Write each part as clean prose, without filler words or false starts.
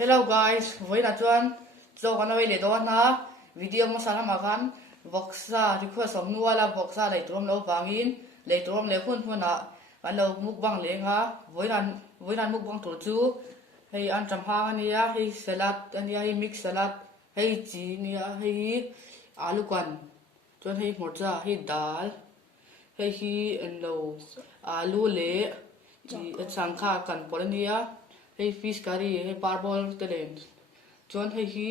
Hello guys, với là chuan zo kana we le do na video mo sala ma kan voksa request som nuala voksa le trom lo bangin le trom le khun phuna kan lo mukbang le nga voilan mukbang tur chu hei an tam ha ania hei salad ania hei mix salad hei chi nia hei alu kan chuan hei morcha hei dal hei hi en lo alu le changkha kan polania hei fish curry hei parbol telen chuan hei hi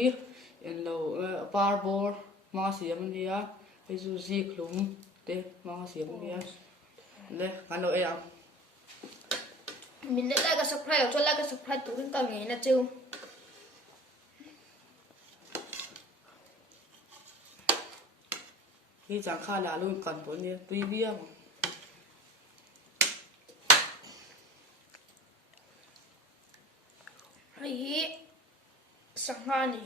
en lo parbor ma siam ania hei chu zi khlum te ma siam ania le kan lo em mình đã like cái subscribe cho like cái subscribe tụi mình cần nghĩ là chưa hei changkha la lu kan polia tui bia hay sang hani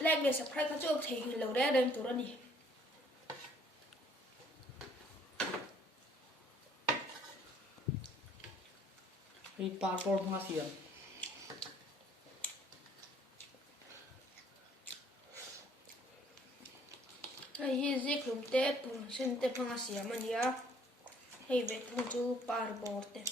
like cái subscribe các chỗ thì lâu đấy đem tụi nó đi hei parbor ma siam hay gì cũng tết cũng xem tết phong asia mà nhá hay về thằng chú parbor tết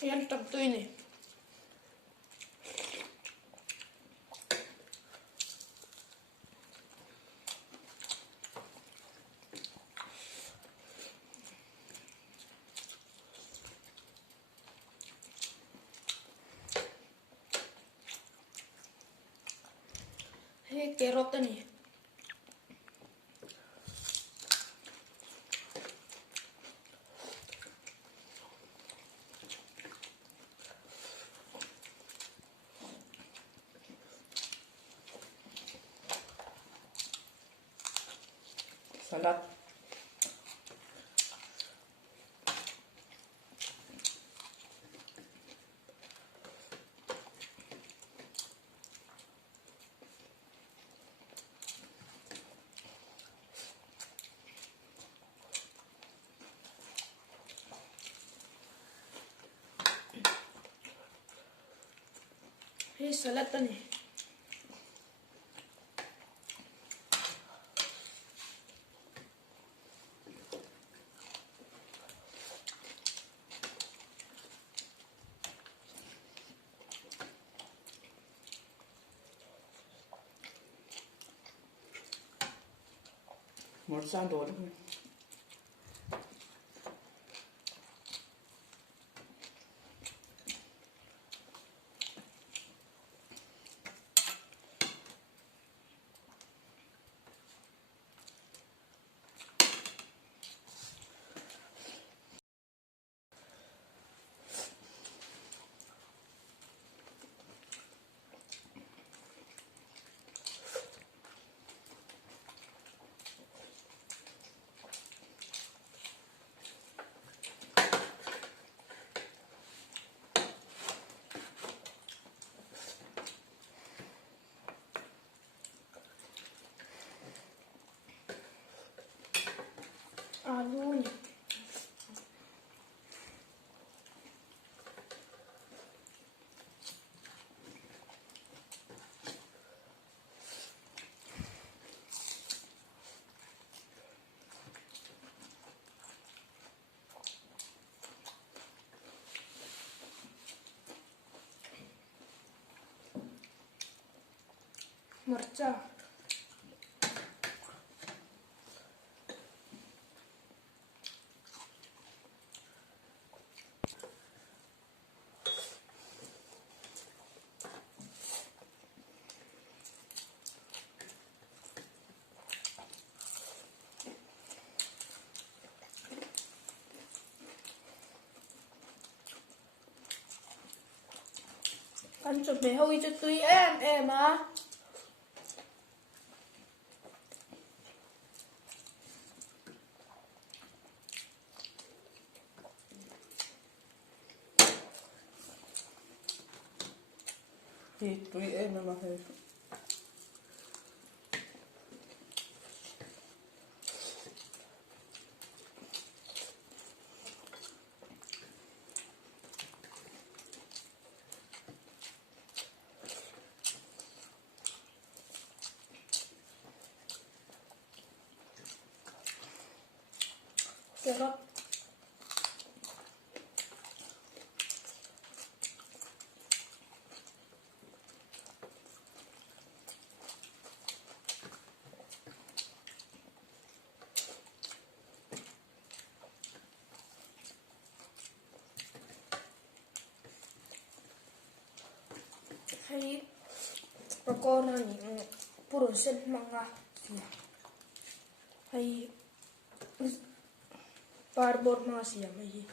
em tập tươi này hay carrot này salad hay salad này morcha do le alu này morcha Anh chụp mẹ hôi cho tôi em á. Thì tụi em mà thôi. Kẹo hay rokok nani puro sen manga hay barbor masih ya mai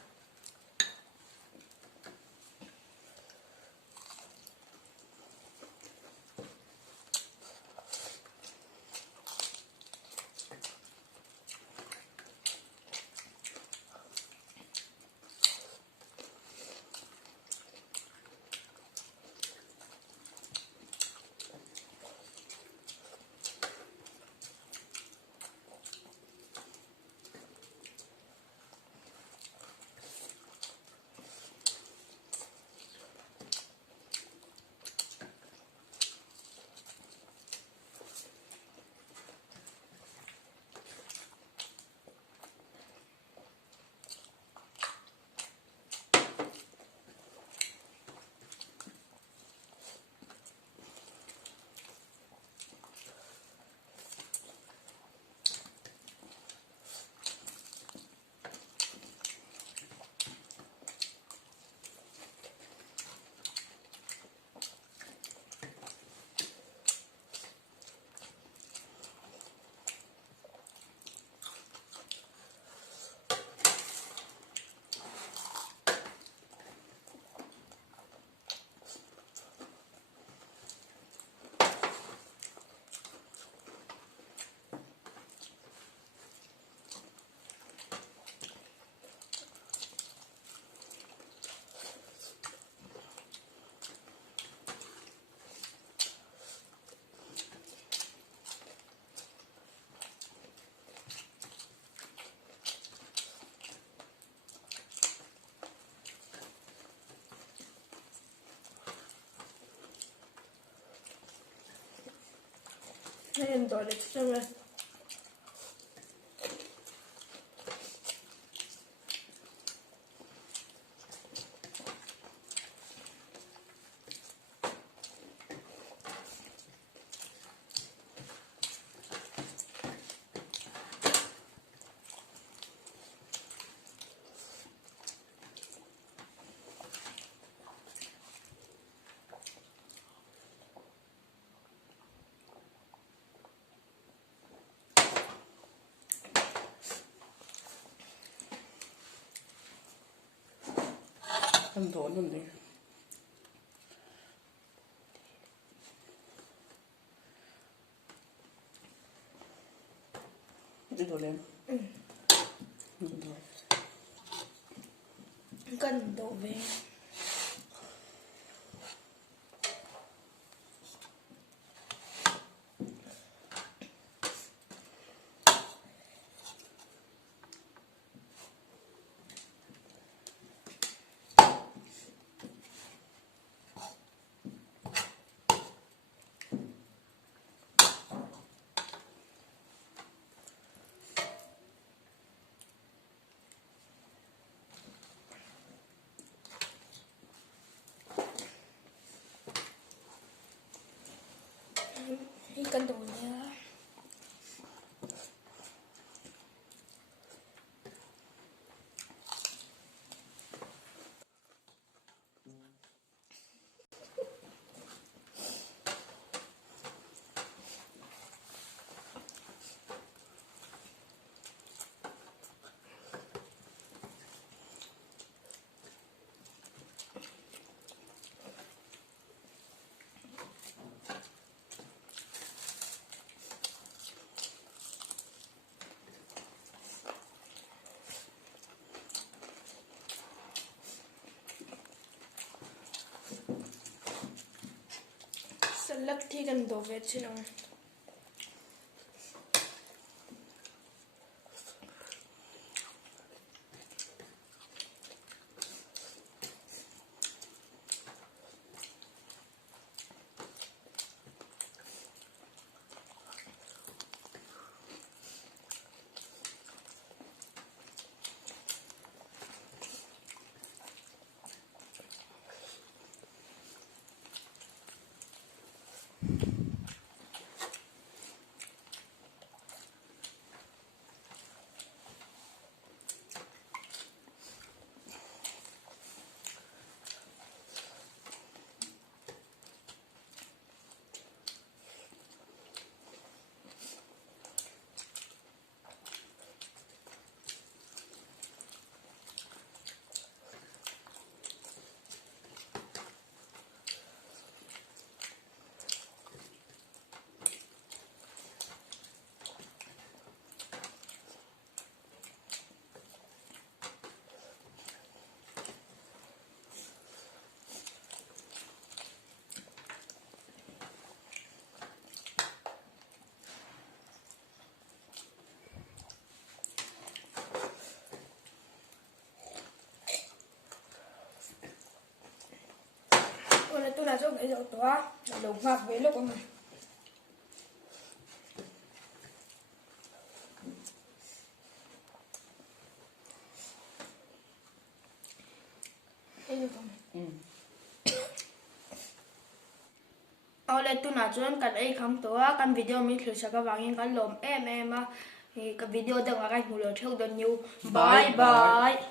em đòi được cho mình Ăn thốn luôn đi. Đi đồ lên. cần đổ về lắc thi gần đổ về chứ nào. Là tôi là trong cái dầu toa là đầu mặc với lúc này. Đây là con. Là tôi là trong cái ấy không toa căn video mình thử sẽ các bạn cái lồng em thì cái video đang ở cái mùa theo đơn nhiều. Bye bye.